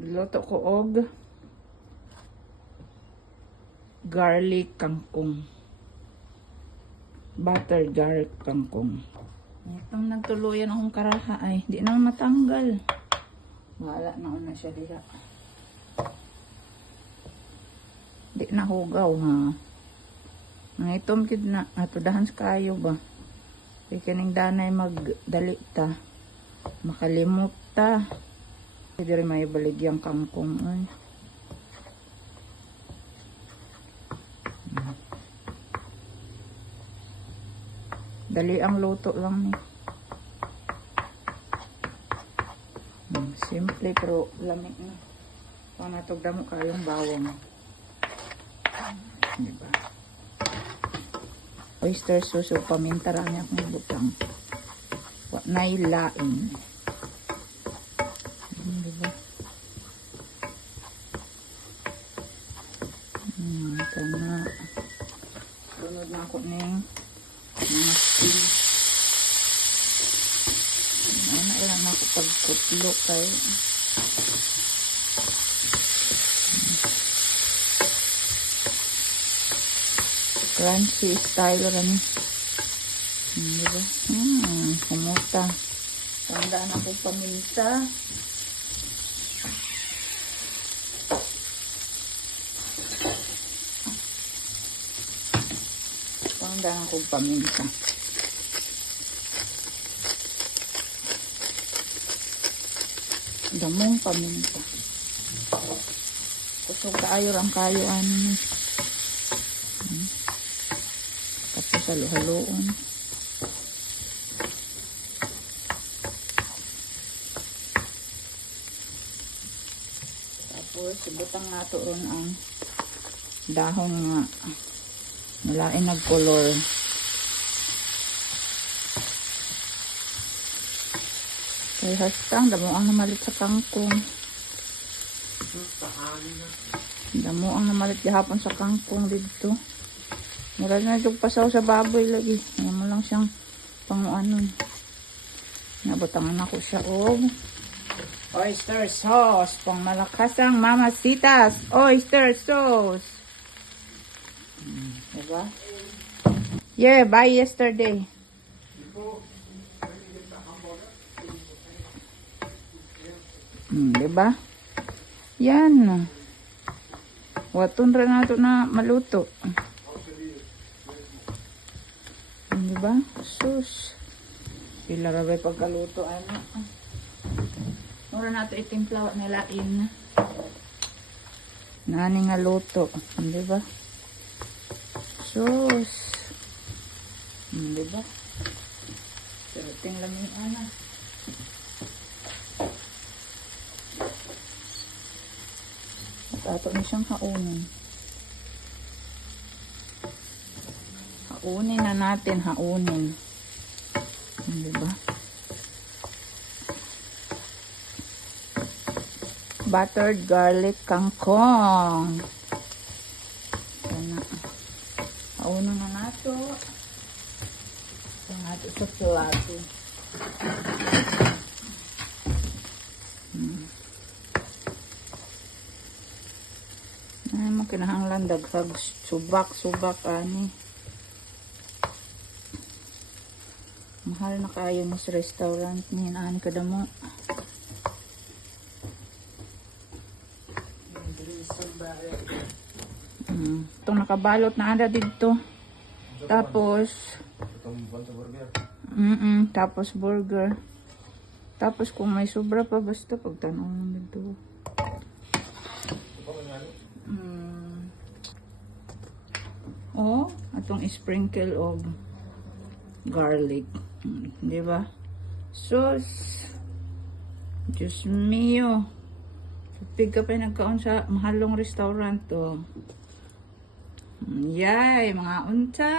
Niluto ko og garlic kangkong. Butter garlic kangkong. Itong nagtuluyan akong karaha ay di na matanggal. Wala na siya diha. Di na hugaw ha. Ang itom kid na atudahan sa kayo ba. Kaya kining danay magdali ta. Makalimot ta. Pwede rin may baligyang kangkong ay. Dali ang luto lang ni. Simple pero lamig na. Kung natugda mo kayong bawang. Diba? Oyster sauce o paminta rami akong butang. Wa na'y laing. Diba? Kana. Sunod na ako ng mga steam. Ano lang ako pagkutlo kayo. Crunchy style rin. Diba? Kumuta. Tandaan ako paminta. Tandaan ako paminta. Damong paminta. Kusog kaayo ang kayo ano. Tapos halo-haloon. Tapos ibutang nato ron ang dahon nga nalain nagkolor. Kaya hastang damo ang namalit sa kangkong. Damo ang namalit gahapon sa kangkong dito. Mura na itong pasaw sa baboy lagi. Ngayon mo lang siyang panguanon. Nabutangan ako siya og oyster sauce. Pang malakasang mamasitas. Oyster sauce. Diba? Yeah, buy yesterday. Diba? Yan. Waton rin nato na maluto. Diba? Sus. Sila rabay pagkaluto. Ano? Mura nato itimpla nila in. Nani nga luto. Diba? Sus. Diba? Sarating lang yung ana. Tato na siyang haunin. Haunin na natin, haunin. Diba? Buttered garlic kangkong. Sana. Haunin na nato. Ito nato sa plato. Ay, makinahanglan daghag subak ani. Mahal na kayo mo sa restaurant ni ani kada mo. Itong nakabalot na ada dito. Tapos tapos burger. Tapos kung may sobra pa basta pagtanong mo dito. Oh, atong sprinkle of garlic. Di ba? Sus. Diyos mio. Supig ka pa nagkaon sa mahalong restaurant to. Yay, mga unta.